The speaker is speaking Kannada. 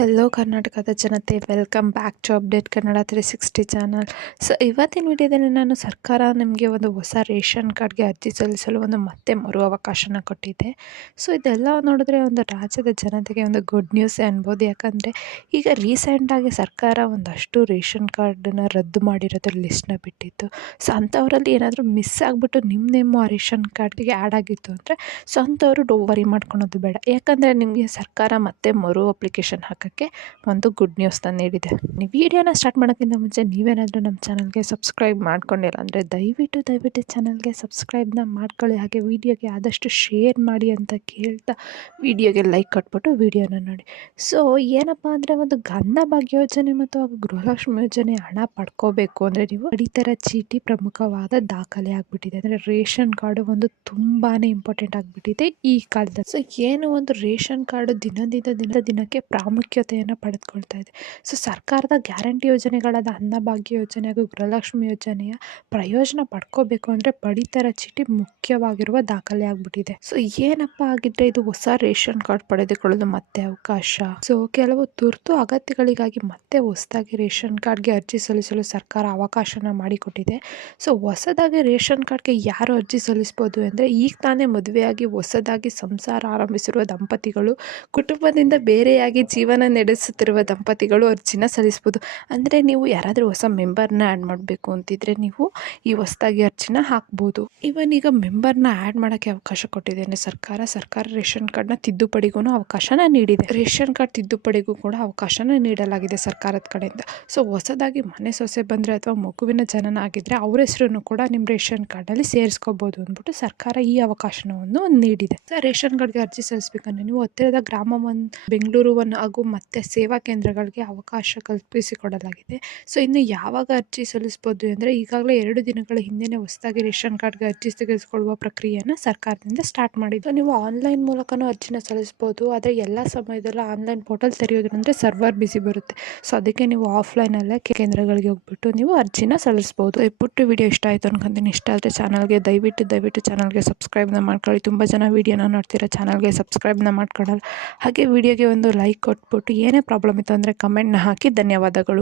ಹೆಲೋ ಕರ್ನಾಟಕದ ಜನತೆ, welcome back to update Kannada 360 channel. So ಇವತ್ತಿನ ವಿಡಿಯೋದಲ್ಲಿ ನಾನು ಸರ್ಕಾರ ನಿಮಗೆ ಒಂದು ಹೊಸ ರೇಷನ್ ಕಾರ್ಡ್ಗೆ ಅರ್ಜಿ ಸಲ್ಲಿಸಲು ಮತ್ತೆ ಮರು ಅವಕಾಶನ ಕೊಟ್ಟಿದೆ. ಸೊ ಇದೆಲ್ಲ ನೋಡಿದ್ರೆ ಒಂದು ರಾಜ್ಯದ ಜನತೆಗೆ ಒಂದು ಗುಡ್ ನ್ಯೂಸೇ ಅನ್ಬೋದು. ಯಾಕಂದರೆ ಈಗ ರೀಸೆಂಟಾಗಿ ಸರ್ಕಾರ ಒಂದಷ್ಟು ರೇಷನ್ ಕಾರ್ಡನ್ನು ರದ್ದು ಮಾಡಿರೋದ್ರ ಲಿಸ್ಟ್ನ ಬಿಟ್ಟಿತ್ತು. ಸೊ ಅಂಥವರಲ್ಲಿ ಏನಾದರೂ ಮಿಸ್ ಆಗಿಬಿಟ್ಟು ನಿಮ್ಮ ಆ ರೇಷನ್ ಕಾರ್ಡ್ಗೆ ಆ್ಯಡ್ ಆಗಿತ್ತು ಅಂದರೆ ಸೊ ಅಂಥವರು ವರಿ ಮಾಡ್ಕೊಳೋದು ಬೇಡ. ಯಾಕಂದರೆ ನಿಮಗೆ ಸರ್ಕಾರ ಮತ್ತೆ ಮರು ಅಪ್ಲಿಕೇಶನ್ ಹಾಕೋಕ್ಕೆ ಒಂದು ಗುಡ್ ನ್ಯೂಸ್ನ ನೀಡಿದೆ. ನೀವು ವಿಡಿಯೋನ ಸ್ಟಾರ್ಟ್ ಮಾಡೋಕ್ಕಿಂತ ಮುಂಚೆ ನೀವೇನಾದರೂ ನಮ್ಮ ಚಾನಲ್ಗೆ ಸಬ್ಸ್ಕ್ರೈಬ್ ಮಾಡ್ಕೊಂಡಿಲ್ಲ ಅಂದರೆ ದಯವಿಟ್ಟು ಚಾನಲ್ಗೆ ಸಬ್ಸ್ಕ್ರೈಬ್ನ ಮಾಡ್ಕೊಳ್ಳಿ. ಹಾಗೆ ವಿಡಿಯೋಗೆ ಆದಷ್ಟು ಶೇರ್ ಮಾಡಿ ಅಂತ ಕೇಳ್ತಾ ವಿಡಿಯೋಗೆ ಲೈಕ್ ಕೊಟ್ಬಿಟ್ಟು ವಿಡಿಯೋನ ನೋಡಿ. ಸೊ ಏನಪ್ಪ ಅಂದರೆ ಒಂದು ಅನ್ನಭಾಗ್ಯ ಯೋಜನೆ ಮತ್ತು ಹಾಗೂ ಗೃಹಲಕ್ಷ್ಮಿ ಯೋಜನೆ ಹಣ ಪಡ್ಕೋಬೇಕು ಅಂದರೆ ನೀವು ಪಡಿತರ ಚೀಟಿ ಪ್ರಮುಖವಾದ ದಾಖಲೆ ಆಗಿಬಿಟ್ಟಿದೆ. ಅಂದರೆ ರೇಷನ್ ಕಾರ್ಡು ಒಂದು ತುಂಬಾ ಇಂಪಾರ್ಟೆಂಟ್ ಆಗಿಬಿಟ್ಟಿದೆ ಈ ಕಾಲದಲ್ಲಿ. ಸೊ ಏನು ಒಂದು ರೇಷನ್ ಕಾರ್ಡು ದಿನಕ್ಕೆ ಪ್ರಾಮುಖ್ಯತೆಯನ್ನು ಪಡೆದುಕೊಳ್ತಾ ಇದೆ. ಸೊ ಸರ್ಕಾರದ ಗ್ಯಾರಂಟಿ ಯೋಜನೆಗಳಾದ ಅನ್ನಭಾಗ್ಯ ಯೋಜನೆ ಹಾಗೂ ಗೃಹಲಕ್ಷ್ಮಿ ಯೋಜನೆಯ ಪ್ರಯೋಜನ ಪಡ್ಕೋಬೇಕು ಅಂದರೆ ಪಡಿತರ ಚೀಟಿ ಮುಖ್ಯವಾಗಿರುವ ದಾಖಲೆ ಆಗಿಬಿಟ್ಟಿದೆ. ಸೊ ಏನಪ್ಪ ಆಗಿದ್ರೆ ಇದು ಹೊಸ ರೇಷನ್ ಕಾರ್ಡ್ ಪಡೆದುಕೊಳ್ಳಲು ಮತ್ತೆ ಅವಕಾಶ. ಸೊ ಕೆಲವು ತುರ್ತು ಅಗತ್ಯಗಳಿಗಾಗಿ ಮತ್ತೆ ಹೊಸದಾಗಿ ರೇಷನ್ ಕಾರ್ಡ್ಗೆ ಅರ್ಜಿ ಸಲ್ಲಿಸಲು ಸರ್ಕಾರ ಅವಕಾಶನ ಮಾಡಿಕೊಟ್ಟಿದೆ. ಸೊ ಹೊಸದಾಗಿ ರೇಷನ್ ಕಾರ್ಡ್ಗೆ ಯಾರು ಅರ್ಜಿ ಸಲ್ಲಿಸಬಹುದು ಅಂದರೆ ಈಗ ತಾನೇ ಮದುವೆಯಾಗಿ ಹೊಸದಾಗಿ ಸಂಸಾರ ಆರಂಭಿಸಿರುವ ದಂಪತಿಗಳು, ಕುಟುಂಬದಿಂದ ಬೇರೆಯಾಗಿ ಜೀವನ ನಡೆಸುತ್ತಿರುವ ದಂಪತಿಗಳು ಅರ್ಜಿನ ಸಲ್ಲಿಸ್ಬೋದು. ಅಂದರೆ ನೀವು ಯಾರಾದರೂ ಹೊಸ ಮೆಂಬರ್ನ ಆ್ಯಡ್ ಮಾಡಬೇಕು ಅಂತಿದ್ರೆ ನೀವು ಈ ಹೊಸದಾಗಿ ಅರ್ಜಿನ ಹಾಕ್ಬೋದು. ಈಗ ಮೆಂಬರ್ನ ಆ್ಯಡ್ ಮಾಡೋಕ್ಕೆ ಅವಕಾಶ ಕೊಟ್ಟಿದೆ ಅಂದರೆ ಸರ್ಕಾರ ರೇಷನ್ ಕಾರ್ಡ್ನ ತಿದ್ದುಪಡಿಗೂ ಅವಕಾಶನ ನೀಡಿದೆ. ರೇಷನ್ ಕಾರ್ಡ್ ತಿದ್ದುಪಡಿಗೂ ಕೂಡ ಅವಕಾಶನ ನೀಡಲಾಗಿದೆ ಸರ್ಕಾರದ ಕಡೆಯಿಂದ. ಸೊ ಹೊಸದಾಗಿ ಮನೆ ಸೊಸೆ ಬಂದರೆ ಅಥವಾ ಮಗುವಿನ ಜನನ ಆಗಿದ್ದರೆ ಅವ್ರ ಹೆಸರನ್ನು ಕೂಡ ನಿಮ್ಮ ರೇಷನ್ ಕಾರ್ಡಲ್ಲಿ ಸೇರಿಸ್ಕೋಬೋದು ಅಂದ್ಬಿಟ್ಟು ಸರ್ಕಾರ ಈ ಅವಕಾಶನವನ್ನು ನೀಡಿದೆ. ರೇಷನ್ ಕಾರ್ಡ್ಗೆ ಅರ್ಜಿ ಸಲ್ಲಿಸಬೇಕಂದ್ರೆ ನೀವು ಹತ್ತಿರದ ಗ್ರಾಮ ಬೆಂಗಳೂರು ಹಾಗೂ ಮತ್ತೆ ಸೇವಾ ಕೇಂದ್ರಗಳಿಗೆ ಅವಕಾಶ ಕಲ್ಪಿಸಿಕೊಡಲಾಗಿದೆ. ಸೊ ಇನ್ನು ಯಾವಾಗ ಅರ್ಜಿ ಸಲ್ಲಿಸಬಹುದು ಅಂದರೆ ಈಗಾಗಲೇ 2 ದಿನಗಳ ಹಿಂದೆನೇ ಹೊಸದಾಗಿ ರೇಷನ್ ಕಾರ್ಡ್ಗೆ ಅರ್ಜಿ ತೆಗೆದುಕೊಳ್ಳುವ ಪ್ರಕ್ರಿಯೆಯನ್ನು ಸರ್ಕಾರದಿಂದ ಸ್ಟಾರ್ಟ್ ಮಾಡಿದ್ದು. ನೀವು ಆನ್ಲೈನ್ ಮೂಲಕನೂ ಅರ್ಜಿನ ಸಲ್ಲಿಸಬಹುದು. ಆದರೆ ಎಲ್ಲ ಸಮಯದಲ್ಲೂ ಆನ್ಲೈನ್ ಪೋರ್ಟಲ್ ತೆರೆಯೋದ್ರಿಂದ ಸರ್ವರ್ ಬಿಸಿ ಬರುತ್ತೆ. ಸೊ ಅದಕ್ಕೆ ನೀವು ಆಫ್ಲೈನಲ್ಲೇ ಕೇಂದ್ರಗಳಿಗೆ ಹೋಗ್ಬಿಟ್ಟು ನೀವು ಅರ್ಜಿನ ಸಲ್ಲಿಸಬಹುದು. ಪುಟ್ಟ ವಿಡಿಯೋ ಇಷ್ಟ ಆಯಿತು ಅನ್ಕೊಂತೀನಿ. ಇಷ್ಟ ಆದರೆ ಚಾನಲ್ಗೆ ದಯವಿಟ್ಟು ಚಾನಲ್ಗೆ ಸಬ್ಸ್ಕ್ರೈಬ್ನ ಮಾಡ್ಕೊಳ್ಳಿ. ತುಂಬ ಜನ ವಿಡಿಯೋನ ನೋಡ್ತೀರಾ, ಚಾನಲ್ಗೆ ಸಬ್ಸ್ಕ್ರೈಬ್ನ ಮಾಡ್ಕೊಳ್ಳಲ್ಲ. ಹಾಗೆ ವಿಡಿಯೋಗೆ ಒಂದು ಲೈಕ್ ಕೊಟ್ಬಿಟ್ಟು ಏನೇ ಪ್ರಾಬ್ಲಮ್ ಇತ್ತು ಅಂದರೆ ಕಮೆಂಟ್ನ ಹಾಕಿ. ಧನ್ಯವಾದಗಳು.